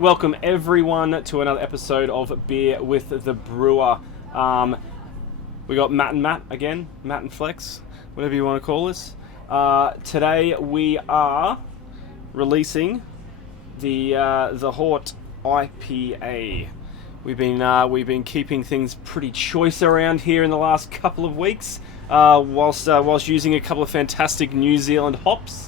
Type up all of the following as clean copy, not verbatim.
Welcome everyone to another episode of Beer with the Brewer. We got Matt and Matt again, Matt and Flex, whatever you want to call us. Today we are releasing the Hort IPA. We've been keeping things pretty choice around here in the last couple of weeks, whilst using a couple of fantastic New Zealand hops.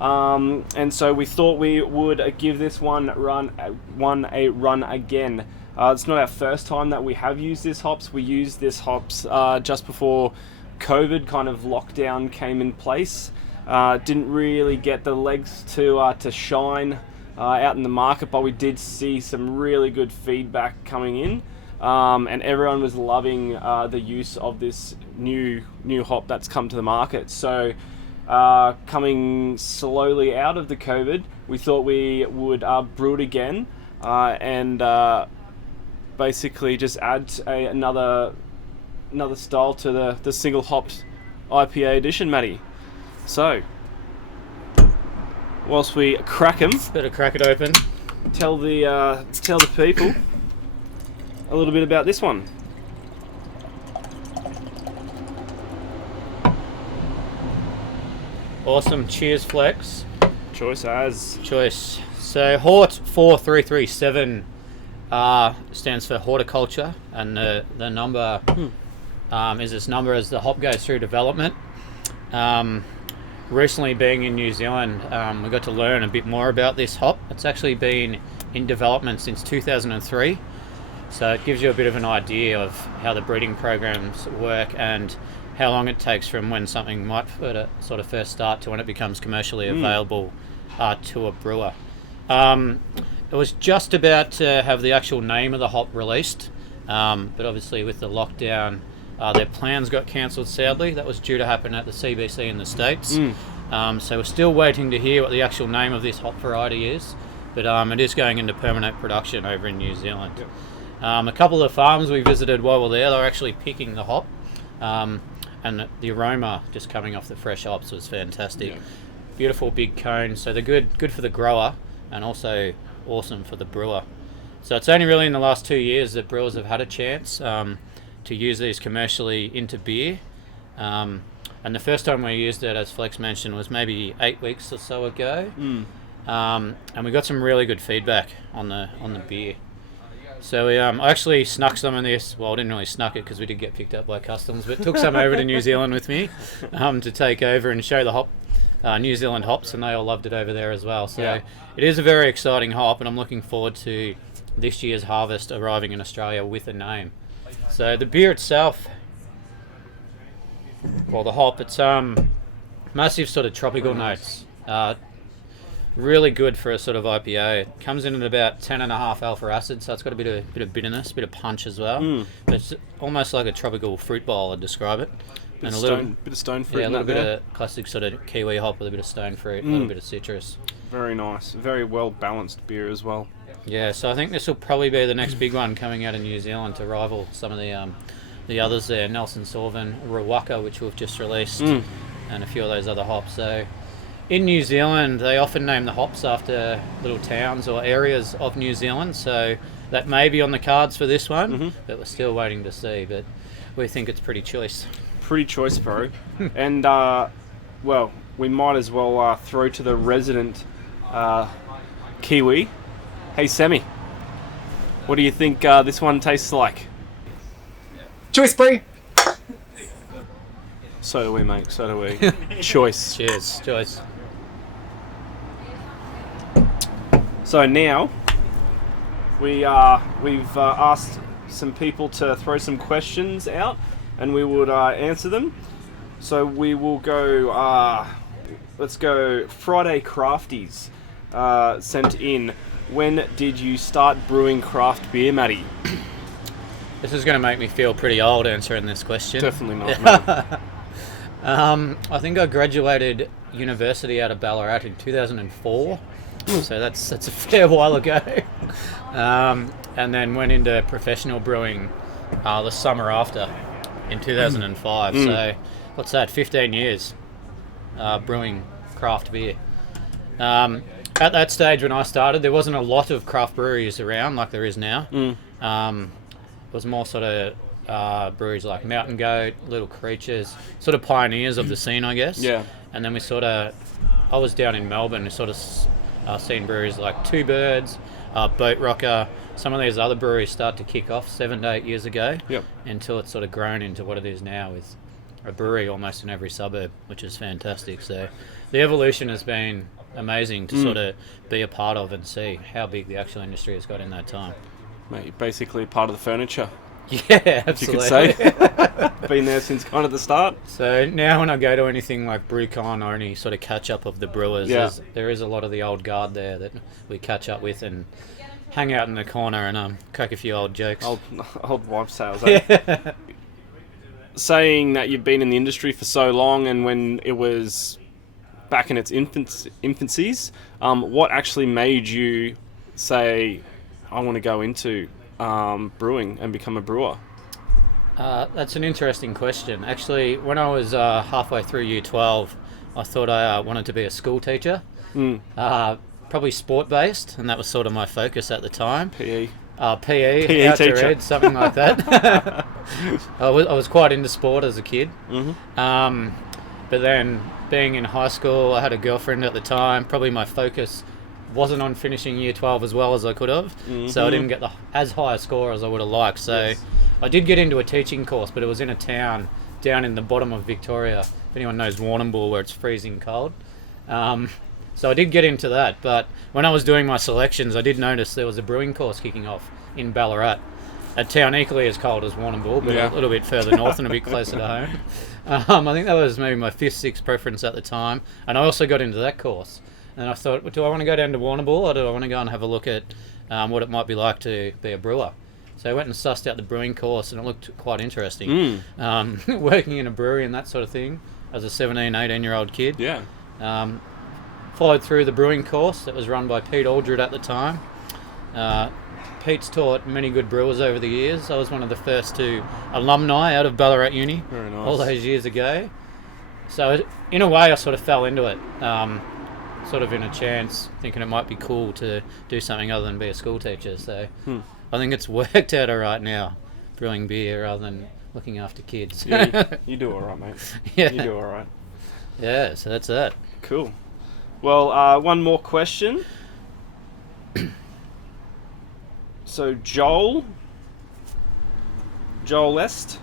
And so we thought we would give this one a run again. It's not our first time that we have used this hops. We used this hops just before COVID kind of lockdown came in place. Didn't really get the legs to shine out in the market, but we did see some really good feedback coming in, and everyone was loving the use of this new hop that's come to the market. So coming slowly out of the COVID, we thought we would brew it again and basically just add another style to the single hopped IPA edition, Matty. So, whilst we crack them, better crack it open. Tell the people a little bit about this one. Awesome. Cheers, Flex. Choice. So Hort 4337 stands for horticulture, and the number is this number as the hop goes through development. Recently being in New Zealand, we got to learn a bit more about this hop. It's actually been in development since 2003, so it gives you a bit of an idea of how the breeding programs work and how long it takes from when something might sort of first start to when it becomes commercially available to a brewer. It was just about to have the actual name of the hop released, but obviously with the lockdown, their plans got cancelled sadly. That was due to happen at the CBC in the States. So we're still waiting to hear what the actual name of this hop variety is, but it is going into permanent production over in New Zealand. Yep. A couple of farms we visited while we were there, they were actually picking the hop. And the aroma just coming off the fresh hops was fantastic. Yeah. Beautiful big cones, so they're good for the grower and also awesome for the brewer. So it's only really in the last 2 years that brewers have had a chance to use these commercially into beer. And the first time we used it, as Flex mentioned, was maybe 8 weeks or so ago. And we got some really good feedback on the beer. So I actually snuck some of this. Well, I didn't really snuck it because we did get picked up by customs, but took some over to New Zealand with me to take over and show the New Zealand hops, and they all loved it over there as well. So It is a very exciting hop, and I'm looking forward to this year's harvest arriving in Australia with a name. So the beer itself, well, the hop, it's massive sort of tropical notes. Really good for a sort of IPA. It comes in at about 10.5 alpha acid, so it's got a bit of bitterness, a bit of punch as well. But it's almost like a tropical fruit bowl, I'd describe it. Bit of stone fruit. Yeah, a little bit of classic sort of Kiwi hop with a bit of stone fruit, a little bit of citrus. Very nice. Very well balanced beer as well. Yeah, so I think this will probably be the next big one coming out of New Zealand to rival some of the others there. Nelson Sauvin, Rawaka, which we've just released, and a few of those other hops. So in New Zealand, they often name the hops after little towns or areas of New Zealand, so that may be on the cards for this one, but we're still waiting to see. But we think it's pretty choice. Pretty choice, bro. And, well, we might as well throw to the resident Kiwi. Hey, Sammy, what do you think this one tastes like? Choice, bro. So do we, mate. So do we. Choice. Cheers. Choice. So now we've asked some people to throw some questions out, and we would answer them. So we will go. Let's go. Friday Crafties sent in. When did you start brewing craft beer, Matty? This is going to make me feel pretty old answering this question. Definitely not. I think I graduated university out of Ballarat in 2004, so that's a fair while ago. And then went into professional brewing the summer after in 2005. So what's that? 15 years brewing craft beer. at that stage when I started, there wasn't a lot of craft breweries around like there is now. It was more sort of breweries like Mountain Goat, Little Creatures, sort of pioneers of the scene, I guess. Yeah. And then I was down in Melbourne and sort of seen breweries like Two Birds, Boat Rocker. Some of these other breweries start to kick off 7 to 8 years ago. Yep. Until it's sort of grown into what it is now with a brewery almost in every suburb, which is fantastic. So the evolution has been amazing to sort of be a part of and see how big the actual industry has got in that time. Mate, you're basically part of the furniture. Yeah, absolutely. You could say. Been there since kind of the start. So now when I go to anything like BrewCon or any sort of catch-up of the brewers, there is a lot of the old guard there that we catch up with and hang out in the corner and crack a few old jokes. Old wives' tales, eh? Saying that you've been in the industry for so long and when it was back in its infancies, what actually made you say, I want to go into brewing and become a brewer? That's an interesting question. Actually, when I was halfway through Year 12, I thought I wanted to be a school teacher. Probably sport-based, and that was sort of my focus at the time. PE, PE outdoor teacher. ed, something like that. I was quite into sport as a kid. But then, being in high school, I had a girlfriend at the time. Probably my focus wasn't on finishing Year 12 as well as I could have, so I didn't get as high a score as I would have liked. So I did get into a teaching course, but it was in a town down in the bottom of Victoria. If anyone knows Warrnambool, where it's freezing cold. So I did get into that, but when I was doing my selections, I did notice there was a brewing course kicking off in Ballarat, a town equally as cold as Warrnambool, but a little bit further north and a bit closer to home. I think that was maybe my 5th, 6th preference at the time, and I also got into that course. And I thought, do I want to go down to Warrnambool, or do I want to go and have a look at what it might be like to be a brewer? So I went and sussed out the brewing course, and it looked quite interesting. Working in a brewery and that sort of thing as a 17, 18-year-old kid. Yeah. Followed through the brewing course that was run by Pete Aldred at the time. Pete's taught many good brewers over the years. I was one of the first 2 alumni out of Ballarat Uni. Very nice. All those years ago. So in a way I sort of fell into it, sort of in a chance, thinking it might be cool to do something other than be a school teacher. So I think it's worked out all right now, brewing beer rather than looking after kids. Yeah, you do all right, mate. Yeah. You do all right. Yeah, so that's that. Cool. Well, one more question. So Joel Est,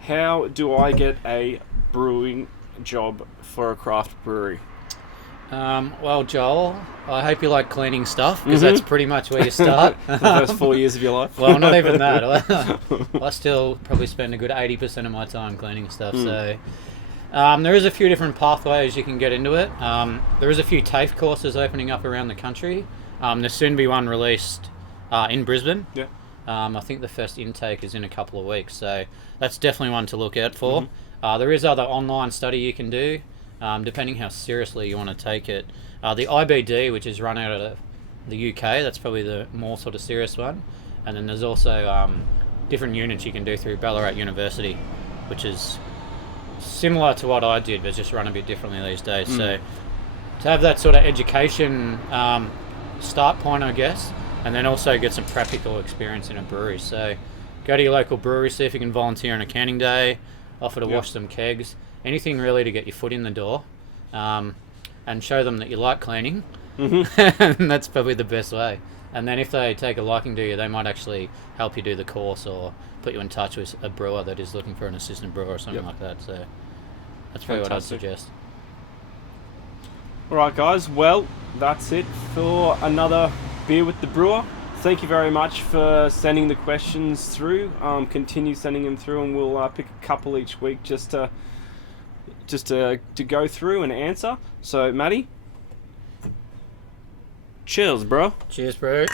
how do I get a brewing job for a craft brewery? Well, Joel, I hope you like cleaning stuff, because that's pretty much where you start. The first 4 years of your life? Well, not even that. I still probably spend a good 80% of my time cleaning stuff. So there is a few different pathways you can get into it. There is a few TAFE courses opening up around the country. There's soon to be one released in Brisbane. Yeah. I think the first intake is in a couple of weeks, so that's definitely one to look out for. There is other online study you can do, depending how seriously you want to take it. The IBD, which is run out of the UK, that's probably the more sort of serious one. And then there's also different units you can do through Ballarat University, which is similar to what I did, but just run a bit differently these days. So to have that sort of education start point, I guess, and then also get some practical experience in a brewery. So go to your local brewery, see if you can volunteer on a canning day, offer to wash some kegs, anything really to get your foot in the door, and show them that you like cleaning. And that's probably the best way. And then if they take a liking to you, they might actually help you do the course or put you in touch with a brewer that is looking for an assistant brewer or something like that. So that's probably what I'd suggest. Alright guys, well, that's it for another Beer with the Brewer. Thank you very much for sending the questions through. Continue sending them through, and we'll pick a couple each week just to go through and answer. So, Matty, cheers, bro. Cheers, bro.